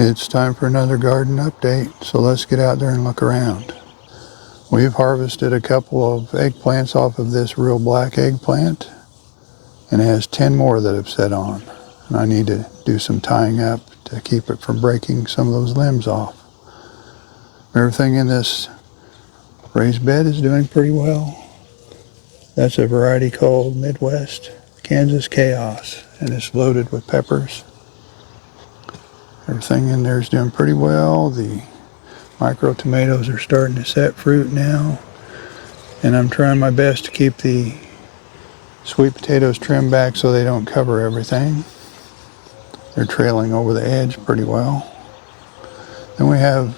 It's time for another garden update, so let's get out there and look around. We've harvested a couple of eggplants off of this real black eggplant, and it has 10 more that have set on. And I need to do some tying up to keep it from breaking some of those limbs off. Everything in this raised bed is doing pretty well. That's a variety called Midwest Kansas Chaos, and it's loaded with peppers. Everything in there is doing pretty well. The micro tomatoes are starting to set fruit now, and I'm trying my best to keep the sweet potatoes trimmed back so they don't cover everything. They're trailing over the edge pretty well. Then we have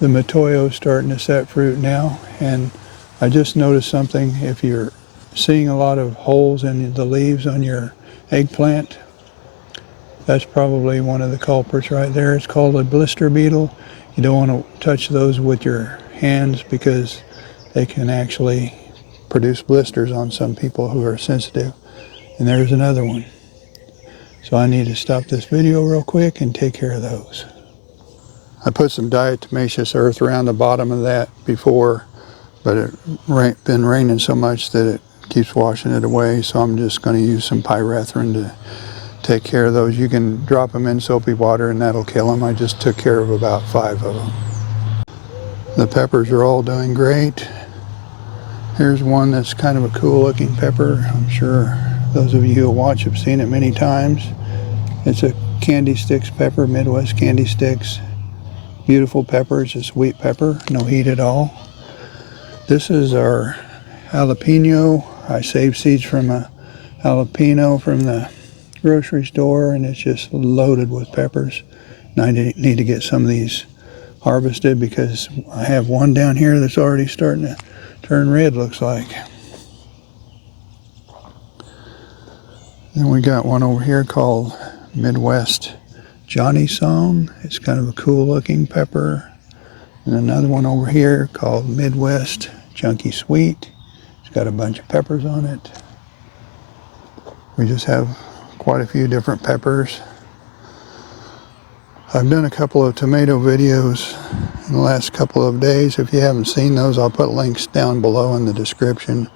the matoyo starting to set fruit now, and I just noticed something. If you're seeing a lot of holes in the leaves on your eggplant, that's probably one of the culprits right there. It's called a blister beetle. You don't want to touch those with your hands because they can actually produce blisters on some people who are sensitive. And there's another one. So I need to stop this video real quick and take care of those. I put some diatomaceous earth around the bottom of that before, but it's been raining so much that it keeps washing it away. So I'm just going to use some pyrethrin to take care of those. You can drop them in soapy water and that'll kill them. I just took care of about 5 of them. The peppers are all doing great. Here's one that's kind of a cool looking pepper. I'm sure those of you who watch have seen it many times. It's a candy sticks pepper, Midwest candy sticks. Beautiful pepper. It's a sweet pepper, no heat at all. This is our jalapeno. I saved seeds from a jalapeno from the grocery store, and it's just loaded with peppers. And I need to get some of these harvested because I have one down here that's already starting to turn red, looks like. Then we got one over here called Midwest Johnny Song. It's kind of a cool looking pepper. And another one over here called Midwest Chunky Sweet. It's got a bunch of peppers on it. We just have quite a few different peppers. I've done a couple of tomato videos in the last couple of days. If you haven't seen those, I'll put links down below in the description.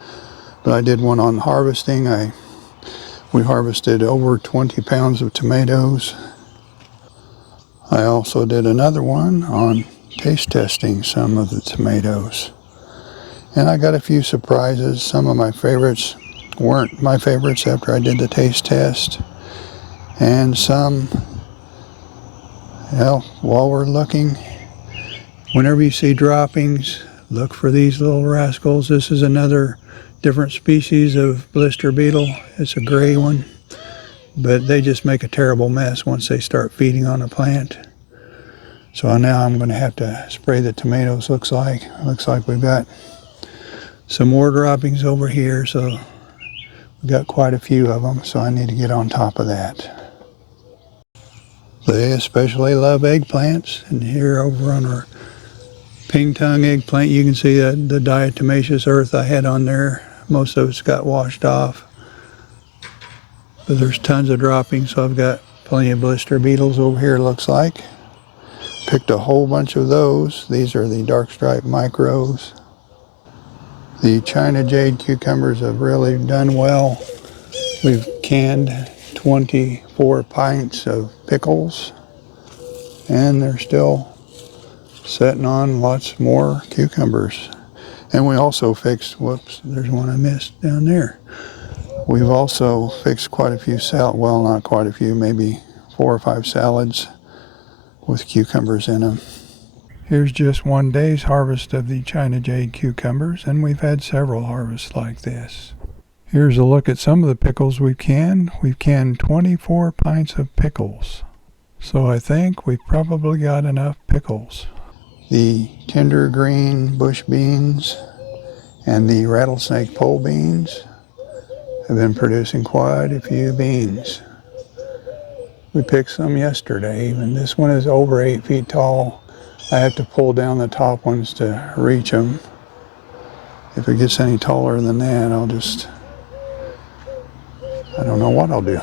But I did one on harvesting. We harvested over 20 pounds of tomatoes. I also did another one on taste testing some of the tomatoes. And I got a few surprises. Some of my favorites weren't my favorites after I did the taste test. And some, well, while we're looking, whenever you see droppings, look for these little rascals. This is another different species of blister beetle. It's a gray one, but they just make a terrible mess once they start feeding on a plant. So now I'm going to have to spray the tomatoes. Looks like we've got some more droppings over here, so we've got quite a few of them, so I need to get on top of that. They especially love eggplants, and here over on our ping tongue eggplant you can see that the diatomaceous earth I had on there, most of it's got washed off, but there's tons of droppings, so I've got plenty of blister beetles over here. Looks like picked a whole bunch of those. These are the dark stripe micros. The China jade cucumbers have really done well. We've canned 24 pints of pickles, and they're still setting on lots more cucumbers. And we also fixed, whoops, there's one I missed down there. We've also fixed quite a few well, not quite a few, maybe 4 or 5 salads with cucumbers in them. Here's just one day's harvest of the China jade cucumbers, and we've had several harvests like this. Here's a look at some of the pickles we've canned. We've canned 24 pints of pickles. So I think we've probably got enough pickles. The tender green bush beans and the rattlesnake pole beans have been producing quite a few beans. We picked some yesterday even. This one is over 8 feet tall. I have to pull down the top ones to reach them. If it gets any taller than that, I don't know what I'll do.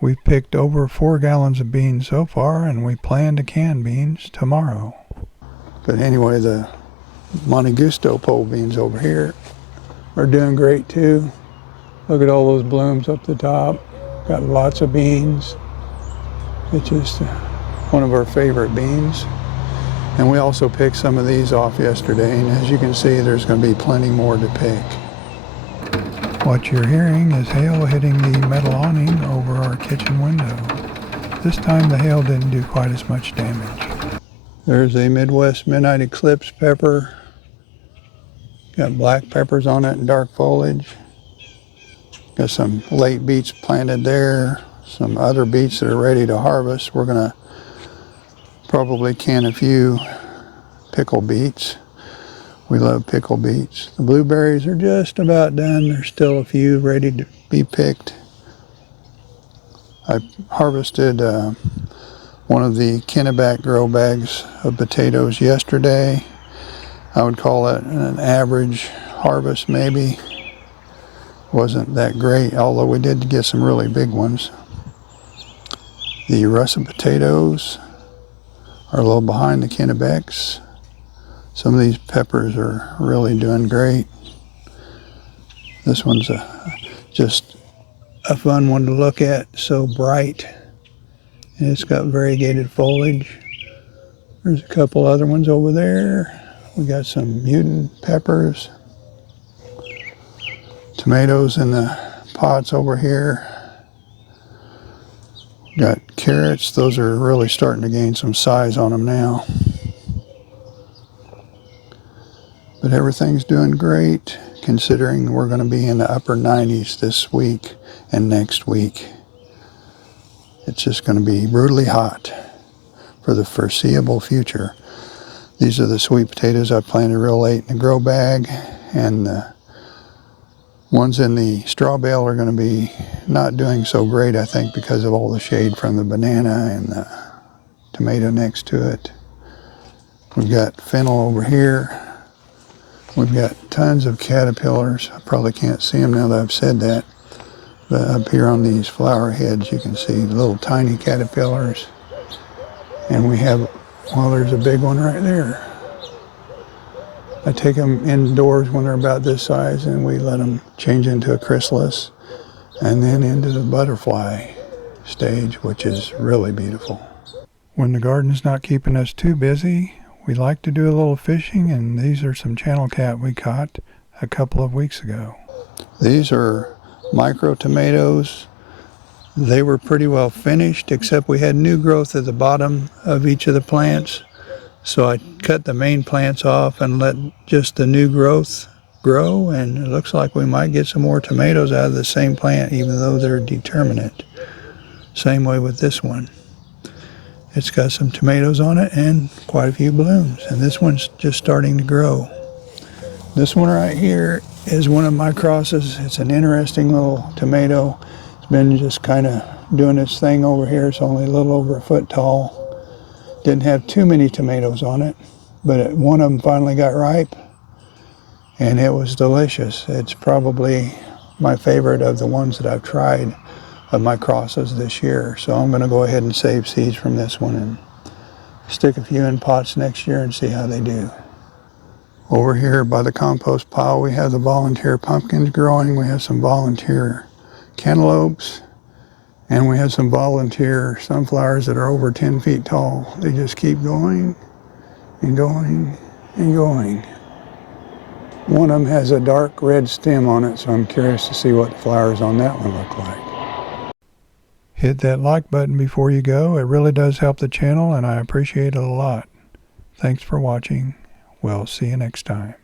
We've picked over 4 gallons of beans so far, and we plan to can beans tomorrow. But anyway, the Monte Gusto pole beans over here are doing great too. Look at all those blooms up the top. Got lots of beans. It's just one of our favorite beans. And we also picked some of these off yesterday, and as you can see, there's going to be plenty more to pick. What you're hearing is hail hitting the metal awning over our kitchen window. This time the hail didn't do quite as much damage. There's a Midwest Midnight Eclipse pepper. Got black peppers on it and dark foliage. Got some late beets planted there. Some other beets that are ready to harvest. We're going to probably can a few pickle beets. We love pickle beets. The blueberries are just about done. There's still a few ready to be picked. I harvested one of the Kennebec grow bags of potatoes yesterday. I would call it an average harvest maybe. Wasn't that great, although we did get some really big ones. The russet potatoes are a little behind the Kennebecs. Some of these peppers are really doing great. This one's just a fun one to look at, so bright. And it's got variegated foliage. There's a couple other ones over there. We got some mutant peppers. Tomatoes in the pots over here. Got carrots. Those are really starting to gain some size on them now. But everything's doing great, considering we're going to be in the upper 90s this week and next week. It's just going to be brutally hot for the foreseeable future. These are the sweet potatoes I planted real late in the grow bag, and the ones in the straw bale are going to be not doing so great, I think, because of all the shade from the banana and the tomato next to it. We've got fennel over here. We've got tons of caterpillars. I probably can't see them now that I've said that. But up here on these flower heads, you can see little tiny caterpillars. And we have, well, there's a big one right there. I take them indoors when they're about this size, and we let them change into a chrysalis and then into the butterfly stage, which is really beautiful. When the garden's not keeping us too busy, we like to do a little fishing, and these are some channel cat we caught a couple of weeks ago. These are micro tomatoes. They were pretty well finished, except we had new growth at the bottom of each of the plants. So I cut the main plants off and let just the new growth grow, and it looks like we might get some more tomatoes out of the same plant, even though they're determinate. Same way with this one. It's got some tomatoes on it and quite a few blooms, and this one's just starting to grow. This one right here is one of my crosses. It's an interesting little tomato. It's been just kind of doing its thing over here. It's only a little over a foot tall. Didn't have too many tomatoes on it, but one of them finally got ripe, and it was delicious. It's probably my favorite of the ones that I've tried of my crosses this year. So I'm going to go ahead and save seeds from this one and stick a few in pots next year and see how they do. Over here by the compost pile, we have the volunteer pumpkins growing. We have some volunteer cantaloupes, and we have some volunteer sunflowers that are over 10 feet tall. They just keep going and going and going. One of them has a dark red stem on it, so I'm curious to see what the flowers on that one look like. Hit that like button before you go. It really does help the channel, and I appreciate it a lot. Thanks for watching. We'll see you next time.